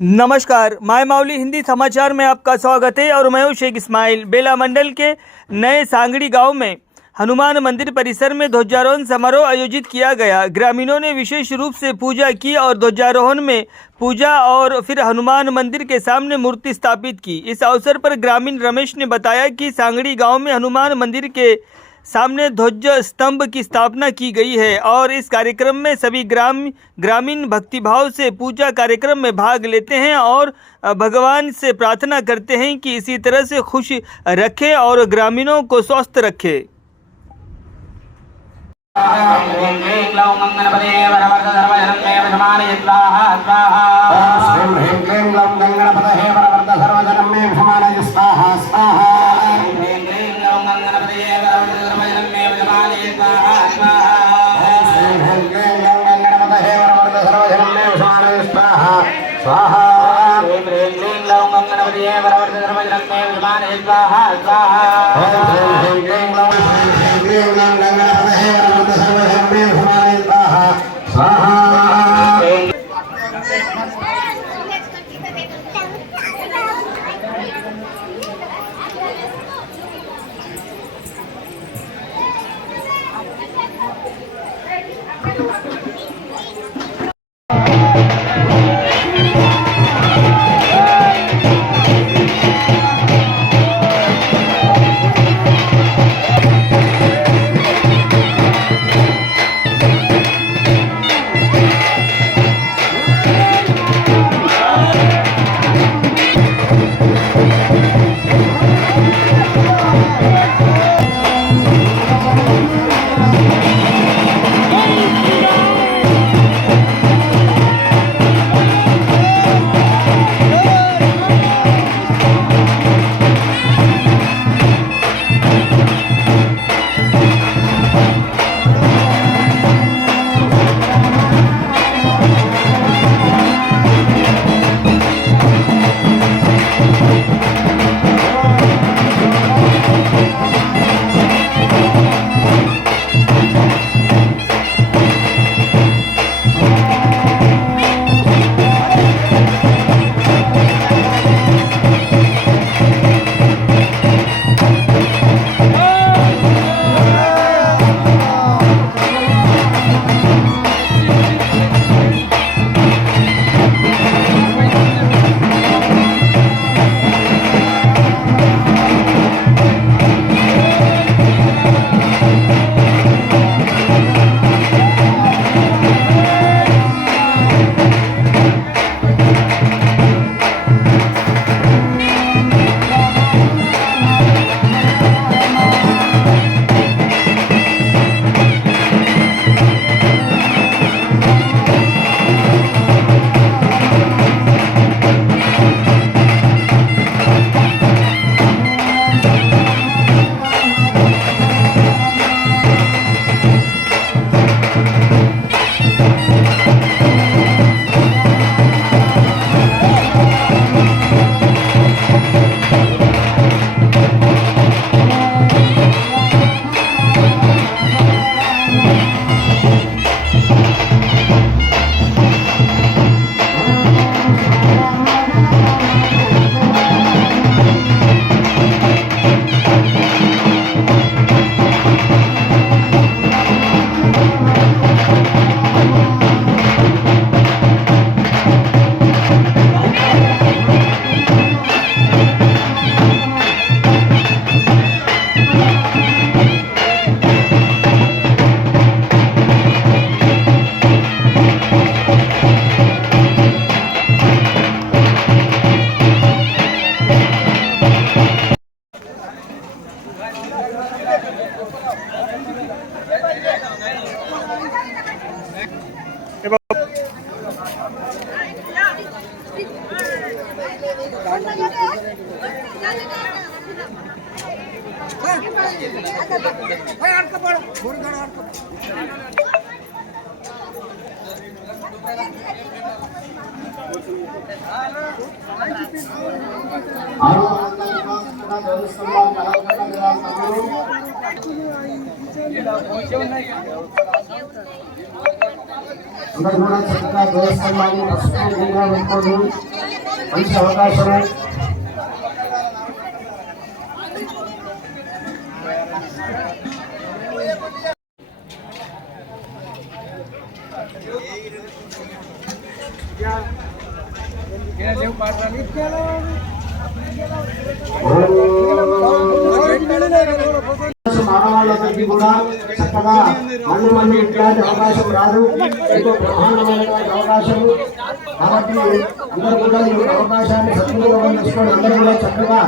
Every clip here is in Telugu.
नमस्कार, माय मावली हिंदी समाचार में आपका स्वागत है और मैं हूं शेख इस्माइल। बेला मंडल के नए सांगड़ी गांव में हनुमान मंदिर परिसर में ध्वजारोहण समारोह आयोजित किया गया। ग्रामीणों ने विशेष रूप से पूजा की और ध्वजारोहण में पूजा और फिर हनुमान मंदिर के सामने मूर्ति स्थापित की। इस अवसर पर ग्रामीण रमेश ने बताया कि सांगड़ी गांव में हनुमान मंदिर के सामने ध्वज स्तंभ की स्थापना की गई है और इस कार्यक्रम में सभी ग्रामीण भक्तिभाव से पूजा कार्यक्रम में भाग लेते हैं और भगवान से प्रार्थना करते हैं कि इसी तरह से खुश रखे और ग्रामीणों को स्वस्थ रखे। Sudah mulai cerita dosa lagi, pasukan juga berkodok. మంచి అవకాశం. మానవాళ్ళందరికీ కూడా చక్కగా మళ్ళీ ఇట్లాంటి అవకాశం రాదు, ఎంతో బ్రహ్మాండమైనటువంటి అవకాశం. కాబట్టి అందరూ కూడా ఈ అవకాశాన్ని సద్వినియోగం చేసుకొని అందరూ కూడా చక్కగా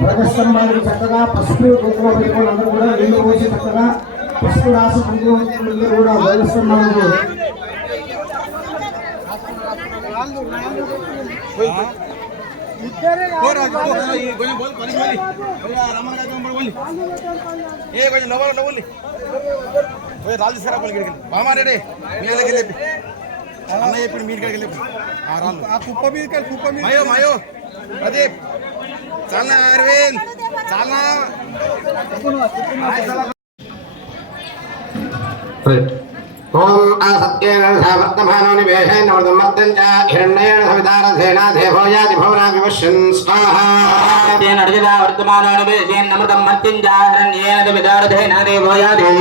ధ్వజస్తంభానికి చక్కగా పసుపు కుంకుమ పెట్టుకొని అందరూ కూడా నీళ్లు పోసి చక్కగా పసుపు రాసి కుంకుమ కూడా ధ్వజస్తంభానికి బామారెడ్డి మీ వెళ్ళి అన్న చెప్పి మీరు వెళ్ళి మయో మయో ప్రదీప్ చాలా అరవింద్ చాలా ఓం ఆసత్యేన వర్తమానో నివేశేన వర్ధమత్తం చ హిరణ్యేన సవితారధేన దేవోయాది భవనా వివశ్యన్ స్వాహా. తేన అర్జున వర్తమానో నివేశేన అమృతం మత్తం చ హిరణ్యేన సవితారధేన దేవోయాది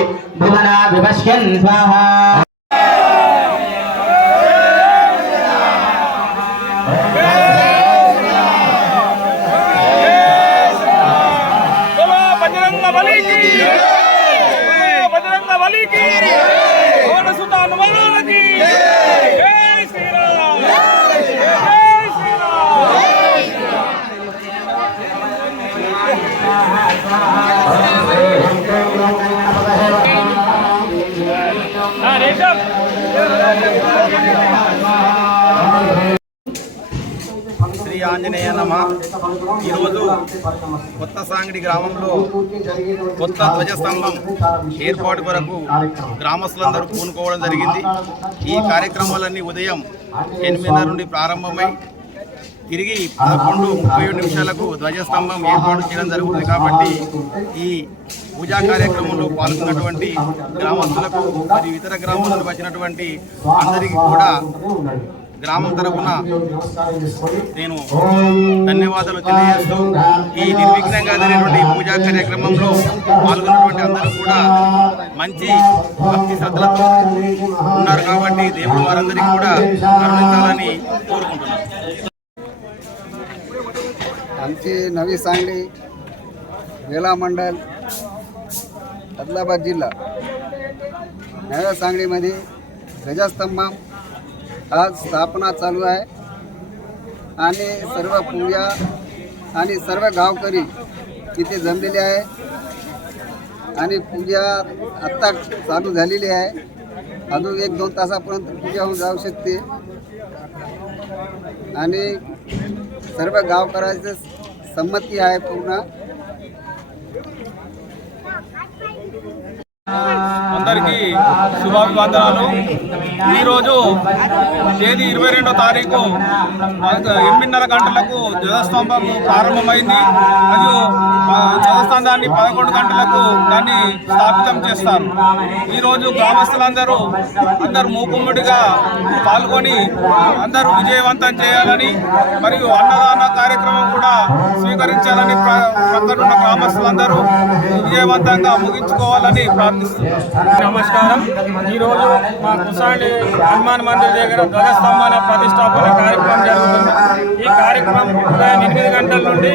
భవనా వివశ్యన్ స్వాహా. శ్రీ ఆంజనేయ నమః. ఈరోజు కొత్త సాంగడి గ్రామంలో కొత్త ధ్వజస్తంభం ఏర్పాటు కొరకు గ్రామస్తులందరూ పూనుకోవడం జరిగింది. ఈ కార్యక్రమాలన్నీ ఉదయం 8:30 నుండి ప్రారంభమై తిరిగి 11:37 ధ్వజస్తంభం ఏర్పాటు చేయడం జరుగుతుంది. కాబట్టి ఈ పూజా కార్యక్రమంలో పాల్గొన్నటువంటి గ్రామస్తులకు మరియు ఇతర గ్రామాల నుండి వచ్చినటువంటి అందరికీ కూడా గ్రామం తరఫున నేను ధన్యవాదాలు తెలియజేస్తూ ఈ నిర్విఘ్నంగా జరిగినటువంటి పూజా కార్యక్రమంలో పాల్గొన్నటువంటి అందరూ కూడా మంచి భక్తి శ్రద్ధలతో ఉన్నారు. కాబట్టి దేవుడు వారందరికీ కూడా కరుణించాలని కోరుకుంటున్నాను. आमची नवी सांगली बेला मंडल आदिलाबाद जिल्हा नव्या सांगलीमध्ये ध्वजस्तंभ आज स्थापना चालू आहे आणि सर्व पूजा आणि सर्व गावकरी इथे जमलेले आहे आणि पूजा आत्ता चालू झालेली आहे. अजून 1-2 तासापर्यंत पूजा होऊन जाऊ शकते आणि सर्व गावकऱ्याची संमती आहे पूर्ण. అందరికీ శుభాభివందనాలు. ఈరోజు తేదీ 22వ తారీఖు 8:30 గంటలకు ధ్వజస్తంభం ప్రారంభమైంది. మరియు ధ్వజస్తంభాన్ని 11 గంటలకు దాన్ని స్థాపితం చేస్తారు. ఈరోజు గ్రామస్తులందరూ అందరూ మూకుమ్మడిగా పాల్గొని అందరూ విజయవంతం చేయాలని మరియు అన్నదాన కార్యక్రమం కూడా స్వీకరించాలని ప్రక్కనున్న గ్రామస్తులందరూ విజయవంతంగా ముగించుకోవాలని ప్రార్థిస్తున్నారు. నమస్కారం. ఈరోజు మా కుసాండి హనుమాన్ మందిర్ దగ్గర ధ్వజస్తంభాల ప్రతిష్టాపన కార్యక్రమం జరుగుతుంది. ఈ కార్యక్రమం ఉదయం 8 గంటల నుండి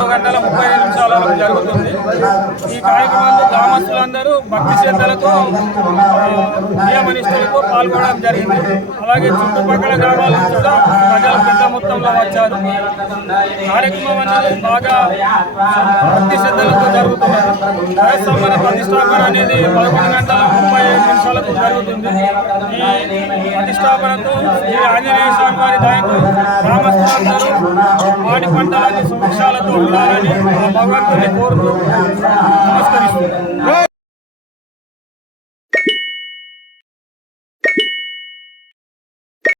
2:30 వరకు జరుగుతుంది. ఈ కార్యక్రమంలో గ్రామస్తులందరూ భక్తి శ్రద్ధలతో నియమనిష్టలతో పాల్గొనడం జరిగింది. అలాగే చుట్టుపక్కల గ్రామాల నుంచి కూడా ప్రజలు పెద్ద మొత్తంలో వచ్చారు. కార్యక్రమం అనేది బాగా భక్తి శ్రద్ధలతో జరుగుతున్నది. ధ్వజస్తంభాల ప్రతిష్టాపన అనేది 11:35 జరుగుతుంది. ఈ ప్రతిష్టాపనకు శ్రీ ఆంజనేయ స్వామి వారి దయకు గ్రామస్తులందరూ వాడి పంటలన్నీ సుభిక్షాలతో ఉండాలని భగవంతుని కోరుతూ నమస్కరిస్తున్నారు.